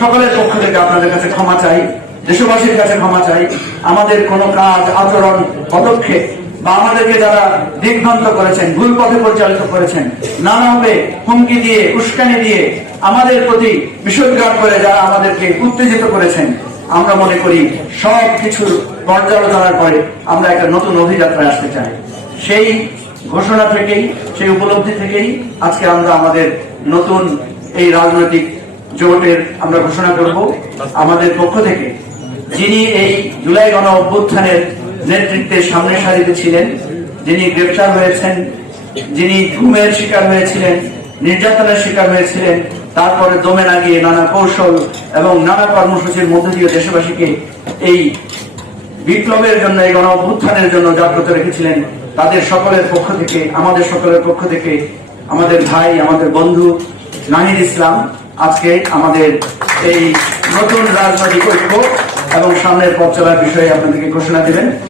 সকলের পক্ষ থেকে আপনাদের কাছে ক্ষমা চাই, দেশবাসীর কাছে ক্ষমা চাই। আমাদের কোনো কাজ, আচরণ, পদক্ষেপ বা আমাদেরকে যারা দিগ্ভ্রান্ত করেছেন, ভুল পথে পরিচালিত করেছেন, নানাভাবে হুমকি দিয়ে, উস্কানি দিয়ে আমাদের প্রতি বিষোদ্গার করে যারা আমাদেরকে উত্তেজিত করেছেন, আমরা মনে করি সব কিছুর পর্যালোচনার পরে আমরা একটা নতুন অভিযাত্রায় আসতে চাই। সেই ঘোষণা থেকেই, সেই উপলব্ধি থেকেই আজকে আমরা আমাদের নতুন এই রাজনৈতিক জোটের আমরা ঘোষণা করব। আমাদের পক্ষ থেকে যিনি এই জুলাই গণ অভ্যুত্থানের নেতৃত্বের সামনে সারিতে ছিলেন, যিনি গ্রেফতার হয়েছেন, যিনি ঘুমের শিকার হয়েছিলেন, নির্যাতনের শিকার হয়েছিলেন, তারপরে দমে না গিয়ে নানা কৌশল এবং নানা কর্মসূচির মধ্য দিয়ে দেশবাসীকে এই বিপ্লবের জন্য, এই গণ অভ্যুত্থানের জন্য জাগ্রত রেখেছিলেন, তাদের সকলের পক্ষ থেকে, আমাদের সকলের পক্ষ থেকে আমাদের ভাই, আমাদের বন্ধু নাহিদ ইসলাম আজকে আমাদের এই নতুন রাজনৈতিক ঐক্য এবং সামনের পথ চলার বিষয়ে আপনাদেরকে ঘোষণা দিবেন।